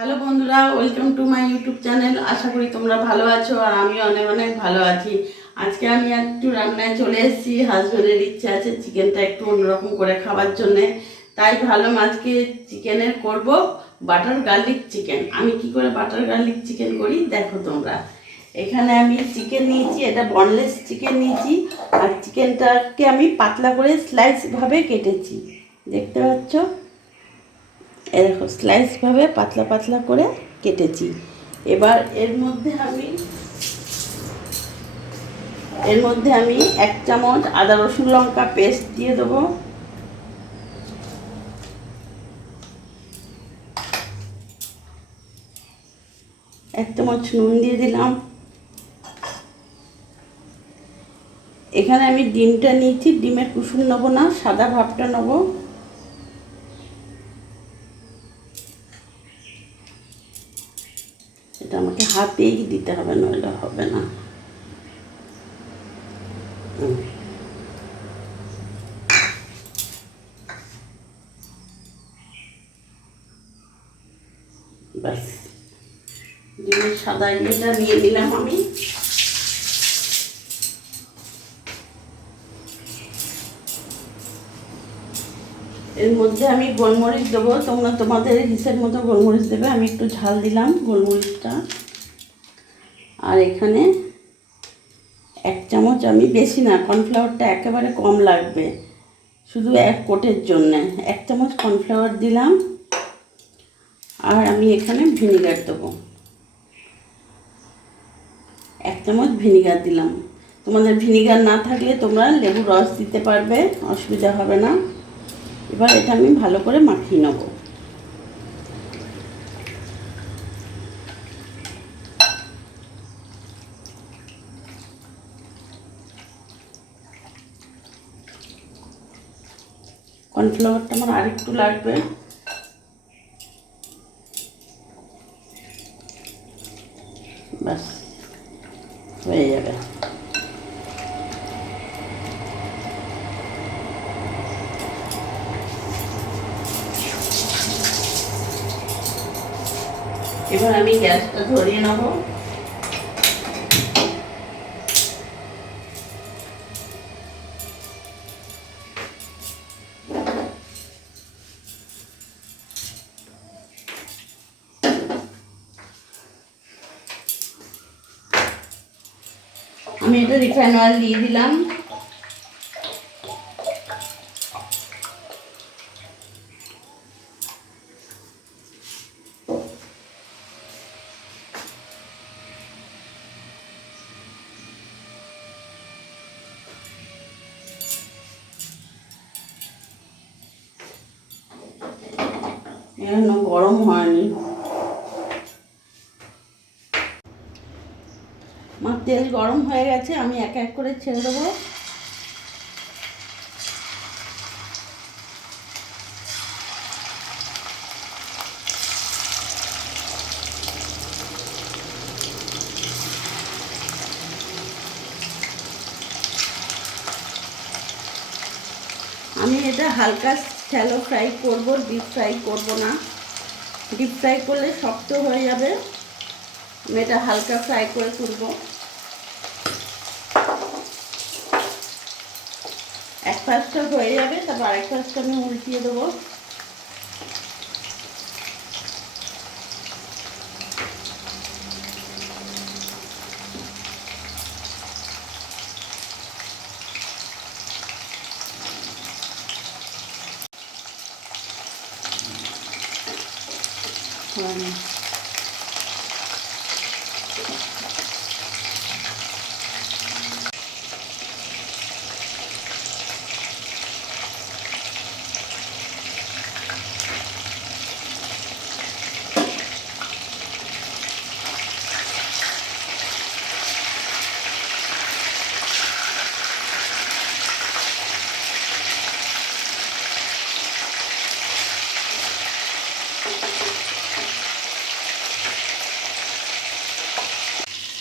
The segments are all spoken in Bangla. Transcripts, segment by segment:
হ্যালো বন্ধুরা, welcome to my YouTube channel. আশা করি তোমরা ভালো আছো আর আমি অনেক অনেক ভালো আছি। আজকে আমি একটু রান্নায় চলে এসেছি। হাজব্যান্ডের ইচ্ছে আছে চিকেনটা একটু অন্যরকম করে খাবার জন্যে, তাই ভাবলাম আজকে চিকেনের করব বাটার গার্লিক চিকেন। আমি কি করে বাটার গার্লিক চিকেন করি দেখো তোমরা। এখানে আমি চিকেন নিয়েছি, এটা বনলেস চিকেন নিয়েছি, আর চিকেনটাকে আমি পাতলা করে স্লাইসভাবে কেটেছি, দেখতে পাচ্ছ। এ দেখো স্লাইসভাবে পাতলা পাতলা করে কেটেছি। এবার এর মধ্যে আমি 1 চামচ আদা রসুন লঙ্কা পেস্ট দিয়ে দেবো। এক চামচ নুন দিয়ে দিলাম। এখানে আমি ডিমটা নিয়েছি, ডিমের কুসুম নেবো না, সাদা ভাবটা নেবো। এটা আমাকে হাতেই দিতে হবে, নইলে হবে না। ব্যাস, ডিমের সাদা ইয়েটা নিয়ে নিলাম আমি। এর মধ্যে আমি গোলমরিচ দেবো, তোমরা তোমাদের হিসেব মতো গোলমরিচ দেবে। আমি একটু ঝাল দিলাম গোলমরিচটা। আর এখানে 1 চামচ, আমি বেশি না, কর্নফ্লাওয়ারটা একেবারে কম লাগবে, শুধু 1 কোটের জন্যে 1 চামচ কর্নফ্লাওয়ার দিলাম। আর আমি এখানে ভিনিগার দেবো, 1 চামচ ভিনিগার দিলাম। তোমাদের ভিনিগার না থাকলে তোমরা লেবুর রস দিতে পারবে, অসুবিধা হবে না। এবার এটা আমি ভালো করে মাখিয়ে নেব। কর্নফ্লাওয়ারটা আমার আরেকটু লাগবে। ব্যাস হয়ে যাবে। এবার আমি গ্যাসটা ধরিয়ে নেব। আমি এটা রিফাইন অয়েল দিয়ে দিলাম। এখনো গরম হয়নি। আমার তেল গরম হয়ে গেছে, আমি এক এক করে ছেড়ে দেবো। আমি এটা হালকা শ্যালো ফ্রাই করব, ডিপ ফ্রাই করব না। ডিপ ফ্রাই করলে শক্ত হয়ে যাবে। আমি এটা হালকা ফ্রাই করে তুলব। এক পাশটা হয়ে যাবে, তারপর আরেক পাশটা আমি উল্টিয়ে দেবো।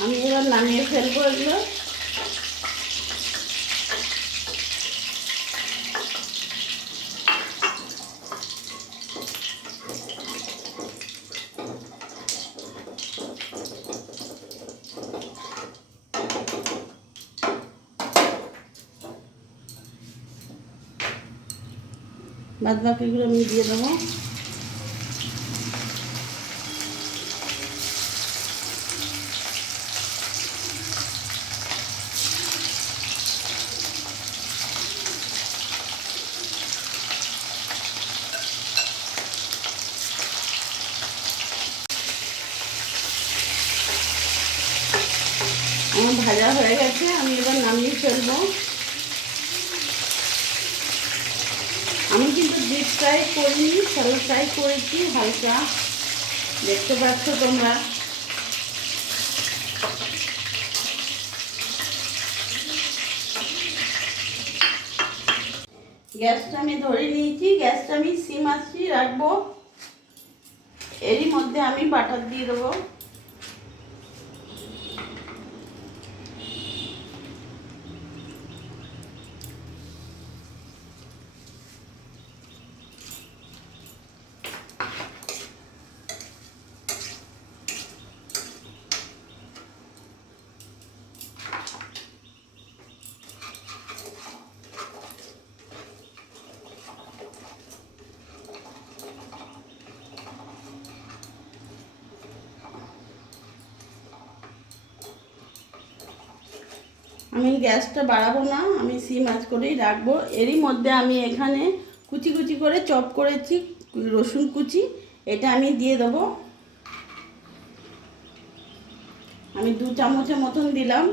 আমি এবার নামিয়ে ফেলবো এগুলো। বাদ বাকিগুলো আমি দিয়ে দেবো। আমার ভাজা হয়ে গেছে, আমি এবার নামিয়ে ফেলবো। আমি কিন্তু ডিপ ফ্রাই করিনি, শ্যালো ফ্রাই করেছি হালকা, দেখতে পাচ্ছ তোমরা। গ্যাসটা আমি ধরে নিয়েছি, গ্যাসটা আমি সিম আঁচে রাখবো। এরই মধ্যে আমি বাটার দিয়ে দেবো। আমি গ্যাসটা বাড়াবো না, আমি সিম আঁচ করেই রাখবো। এরই মধ্যে আমি এখানে কুচি কুচি করে চপ করেছি রসুন কুচি, এটা আমি দিয়ে দেবো। আমি 2 চামচের মতন দিলাম।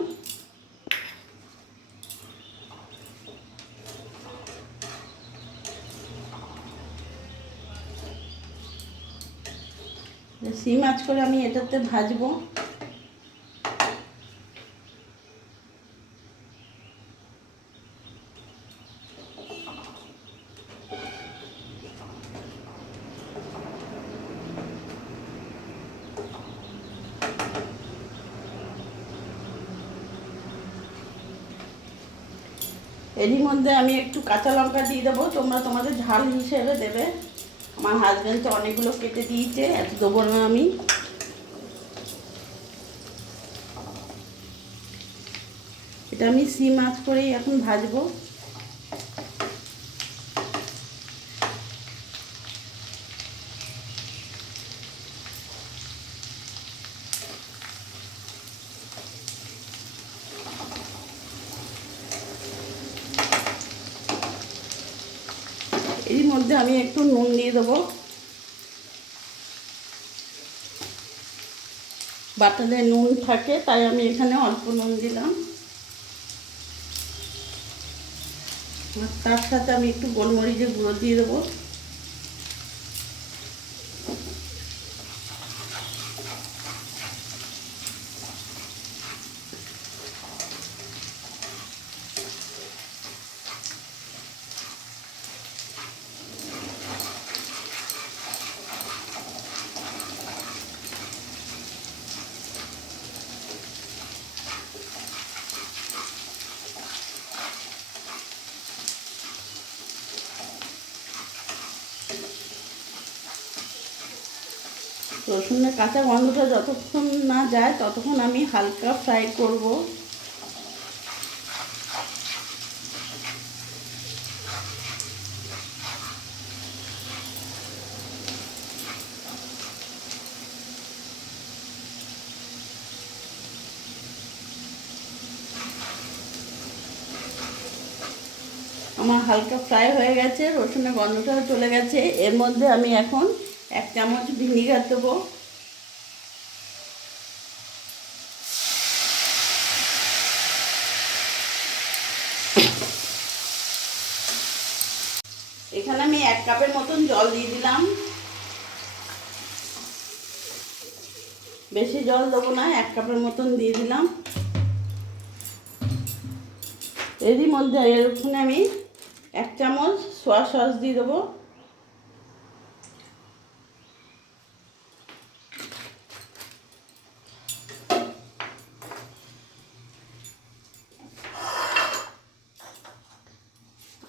সিম আঁচ করে আমি এটাতে ভাজবো। এরই মধ্যে আমি একটু কাঁচা লঙ্কা দিয়ে দেবো, তোমরা তোমাদের ঝাল হিসেবে দেবে। আমার হাজব্যান্ড তো অনেকগুলো কেটে দিয়েছে, এত দেবো না আমি। এটা আমি সিম আঁচ করেই এখন ভাজবো। এর মধ্যে আমি একটু নুন দিয়ে দেবো। বাটারে নুন থাকে তাই আমি এখানে অল্প নুন দিলাম। তার সাথে আমি একটু গোলমরিচের গুঁড়ো দিয়ে দেবো। রসুনের কাঁচা গন্ধটা যতক্ষণ না যায় ততক্ষণ আমি হালকা ফ্রাই করব। আমার হালকা ফ্রাই হয়ে গেছে, রসুনের গন্ধটাও চলে গেছে। এর মধ্যে আমি এখন 1 চামচ ভিনিগার দেবো। এখানে আমি 1 কাপের মতন জল দিয়ে দিলাম। বেশি জল দেবো না, 1 কাপের মতন দিয়ে দিলাম। এরই মধ্যে এখানে আমি 1 চামচ সোয়া সস দিয়ে দেবো।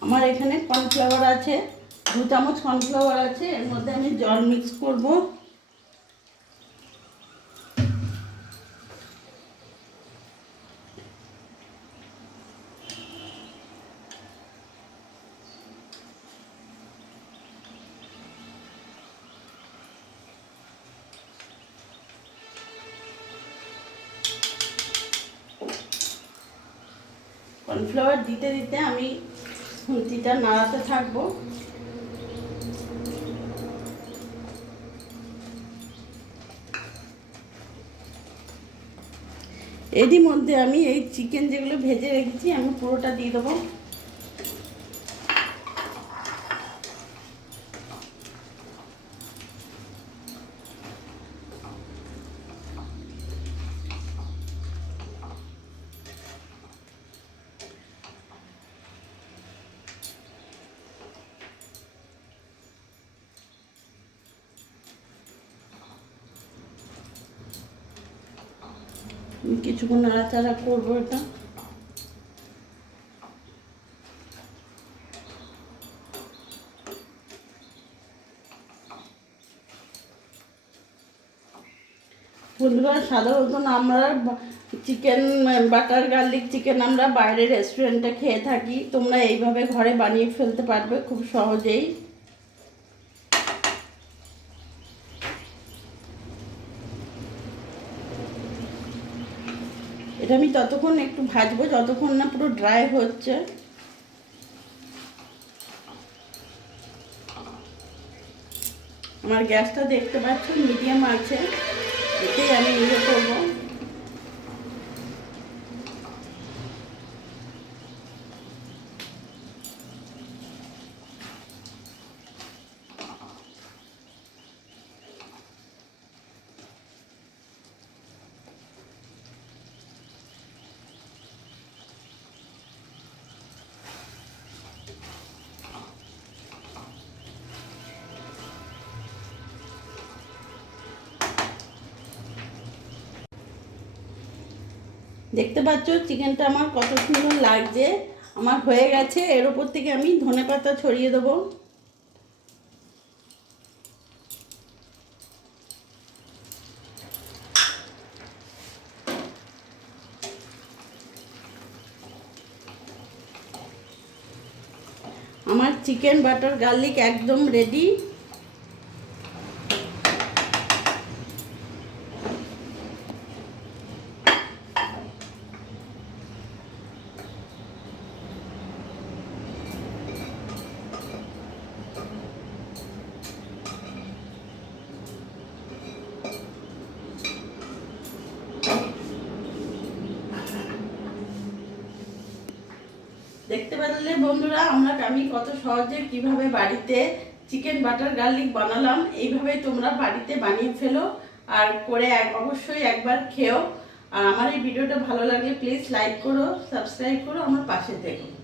আমার এখানে কর্নফ্লাওয়ার আছে, 2 চামচ কর্নফ্লাওয়ার আছে। এর মধ্যে আমি জল মিক্স করব। কর্নফ্লাওয়ার দিতে দিতে আমি খুন্তিটা নাড়াতে থাকবো। এরই মধ্যে আমি এই চিকেন যেগুলো ভেজে রেখেছি আমি পুরোটা দিয়ে দেবো। কিছুক্ষণ নাড়াচাড়া করবো এটা। বন্ধুরা, সাধারণত আমরা চিকেন বাটার গার্লিক চিকেন আমরা বাইরের রেস্টুরেন্টে খেয়ে থাকি। তোমরা এইভাবে ঘরে বানিয়ে ফেলতে পারবে খুব সহজেই। এটা আমি ততক্ষণ একটু ভাজবো যতক্ষণ না পুরো ড্রাই হচ্ছে। আমার গ্যাসটা দেখতে পাচ্ছ মিডিয়াম আছে, এতেই আমি ইয়ে করবো। দেখতে পাচ্ছ চিকেনটা আমার কত সুন্দর লাগছে। আমার হয়ে গেছে। এর উপর থেকে আমি ধনেপাতা ছড়িয়ে দেবো। আমার চিকেন বাটার গার্লিক একদম রেডি। দেখতে পারলে বন্ধুরা আমি কত সহজে কিভাবে বাড়িতে চিকেন বাটার গার্লিক বানালাম। এইভাবে তোমরা বাড়িতে বানিয়ে ফেলো আর করে অবশ্যই একবার খেও। আর আমার এই ভিডিওটা ভালো লাগলে প্লিজ লাইক করো, সাবস্ক্রাইব করো, আমার পাশে থেকো।